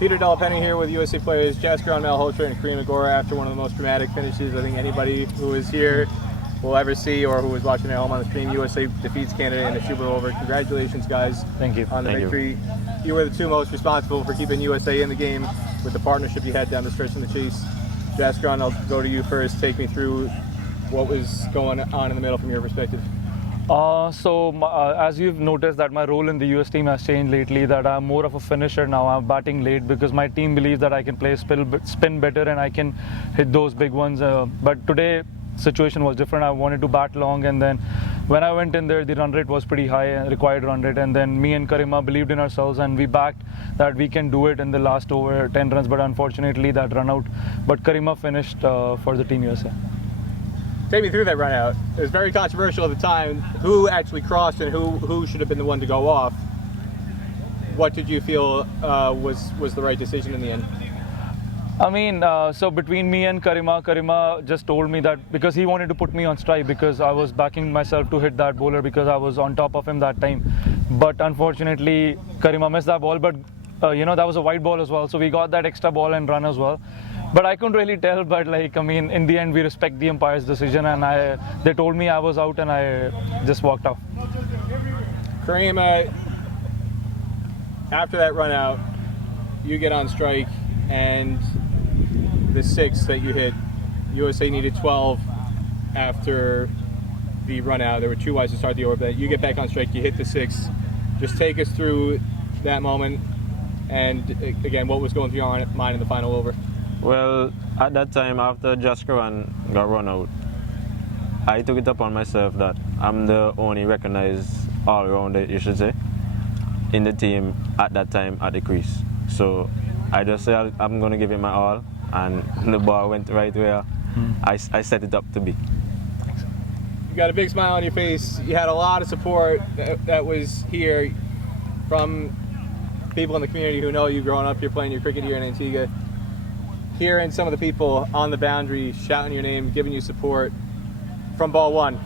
Peter Delapenny here with USA players Jaskaran Malhotra and Karima Gore after one of the most dramatic finishes I think anybody who is here will ever see or who is watching at home on the stream. USA defeats Canada in a super over. Congratulations, guys. Thank you. On the Thank victory. You were the two most responsible for keeping USA in the game with the partnership you had down the stretch in the chase. Jaskaran, I'll go to you first. Take me through what was going on in the middle from your perspective. As you've noticed that my role in the US team has changed lately, that I'm more of a finisher now. I'm batting late because my team believes that I can play spin better and I can hit those big ones. But today, situation was different. I wanted to bat long, and then when I went in there, the run rate was pretty high, required run rate, and then me and Karima believed in ourselves and we backed that we can do it in the last over 10 runs, but unfortunately that run out. But Karima finished for the Team USA. Take me through that run out. It was very controversial at the time. Who actually crossed and who should have been the one to go off? What did you feel was the right decision in the end? I mean, so between me and Karima just told me that because he wanted to put me on strike because I was backing myself to hit that bowler because I was on top of him that time. But unfortunately, Karima missed that ball. But that was a white ball as well, so we got that extra ball and run as well. But I couldn't really tell, but in the end we respect the umpire's decision, and they told me I was out and I just walked off. Karima, after that run out, you get on strike, and the 6 that you hit, USA needed 12 after the run out. There were 2 wides to start the over, but you get back on strike, you hit the 6. Just take us through that moment, and again, what was going through your mind in the final over? Well, at that time, after Jaskaran got run out, I took it upon myself that I'm the only recognized all-rounder, you should say, in the team at that time at the crease. So I just said I'm going to give it my all, and the ball went right where I set it up to be. You got a big smile on your face. You had a lot of support that was here from people in the community who know you growing up here playing your cricket here in Antigua. Hearing some of the people on the boundary shouting your name, giving you support from ball one,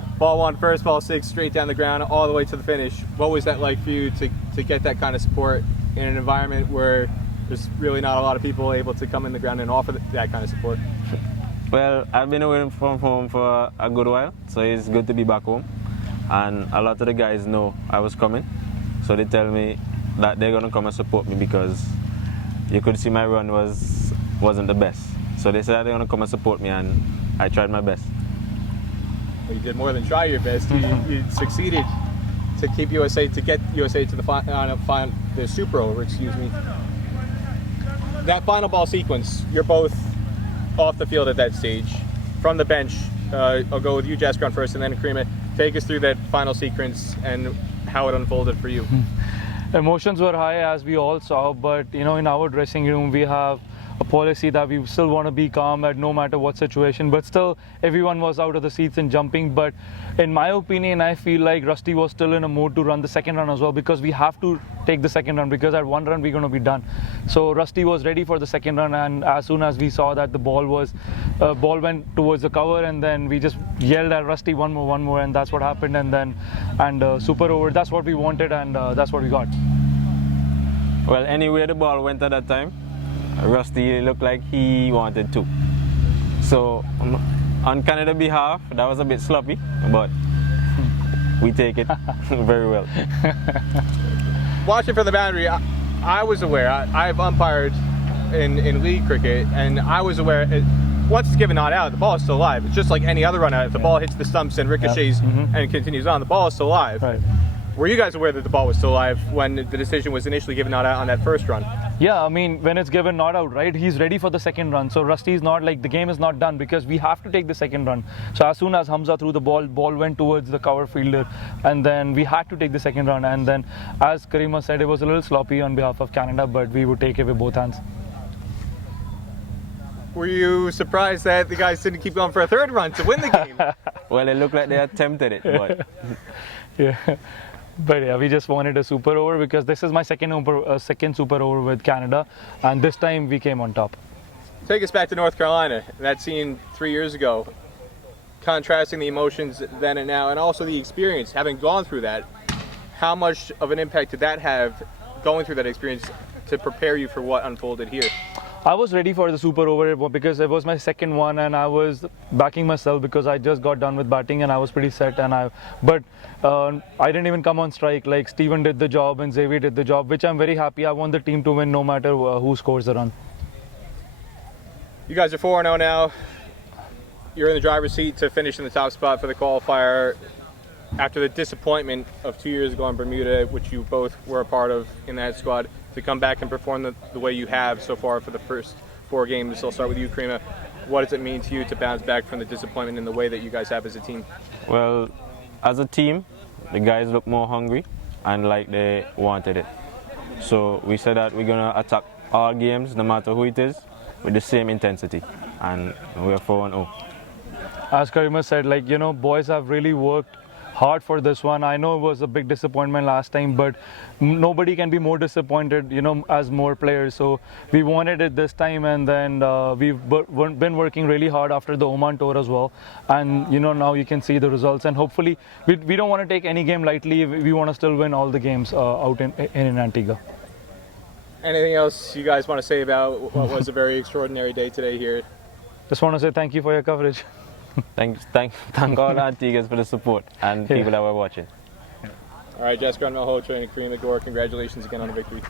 first ball 6, straight down the ground, all the way to the finish. What was that like for you to get that kind of support in an environment where there's really not a lot of people able to come in the ground and offer that kind of support? Well, I've been away from home for a good while, so it's good to be back home. And a lot of the guys know I was coming, so they tell me that they're going to come and support me because you could see my run wasn't the best. So they said they're going to come and support me, and I tried my best. Well, you did more than try your best. You succeeded to keep USA, to get USA to the super over, excuse me. That final ball sequence, you're both off the field at that stage. From the bench, I'll go with you, Jaskaran, first, and then Karima. Take us through that final sequence and how it unfolded for you. Emotions were high, as we all saw, but in our dressing room we have a policy that we still want to be calm at no matter what situation, but still everyone was out of the seats and jumping. But in my opinion, I feel like Rusty was still in a mood to run the second run as well, because we have to take the second run, because at 1 run we're going to be done. So Rusty was ready for the second run, and as soon as we saw that the ball went towards the cover, and then we just yelled at Rusty, one more, and that's what happened. And super over, that's what we wanted, and that's what we got. Well, anyway the ball went at that time, Rusty looked like he wanted to. So on Canada's behalf, that was a bit sloppy, but we take it very well. Watching from the boundary, I was aware. I've umpired in league cricket, and I was aware. Once it's given not out, the ball is still alive. It's just like any other run out. If the ball hits the stumps and ricochets and continues on, the ball is still alive. Right. Were you guys aware that the ball was still alive when the decision was initially given not out on that first run? Yeah, I mean, when it's given not out, right, he's ready for the second run. So Rusty's not like, the game is not done, because we have to take the second run. So as soon as Hamza threw the ball went towards the cover fielder, and then we had to take the second run. And then, as Karima said, it was a little sloppy on behalf of Canada, but we would take it with both hands. Were you surprised that the guys didn't keep going for a third run to win the game? Well, it looked like they attempted it, but... Yeah. But yeah, we just wanted a super over because this is my second super over with Canada, and this time we came on top. Take us back to North Carolina, that scene 3 years ago, contrasting the emotions then and now, and also the experience, having gone through that. How much of an impact did that have, going through that experience, to prepare you for what unfolded here? I was ready for the super over because it was my second one, and I was backing myself because I just got done with batting and I was pretty set. But I didn't even come on strike. Like Steven did the job and Xavier did the job, which I'm very happy. I want the team to win no matter who scores the run. You guys are 4-0 now. You're in the driver's seat to finish in the top spot for the qualifier. After the disappointment of 2 years ago in Bermuda, which you both were a part of in that squad, to come back and perform the way you have so far for the first 4 games. I'll start with you, Karima. What does it mean to you to bounce back from the disappointment in the way that you guys have as a team? Well, as a team, the guys look more hungry and like they wanted it. So we said that we're going to attack all games, no matter who it is, with the same intensity. And we're 4-0. As Karima said, like, you know, boys have really worked hard for this one. I know it was a big disappointment last time, but nobody can be more disappointed, you know, as more players. So we wanted it this time, and then we've been working really hard after the Oman tour as well. And, you know, now you can see the results, and hopefully we don't want to take any game lightly. We want to still win all the games out in Antigua. Anything else you guys want to say about what was a very extraordinary day today here? Just want to say thank you for your coverage. Thank all Antiguans for the support and people that were watching. All right, Jaskaran Malhotra and Karima Gore, congratulations again on the victory.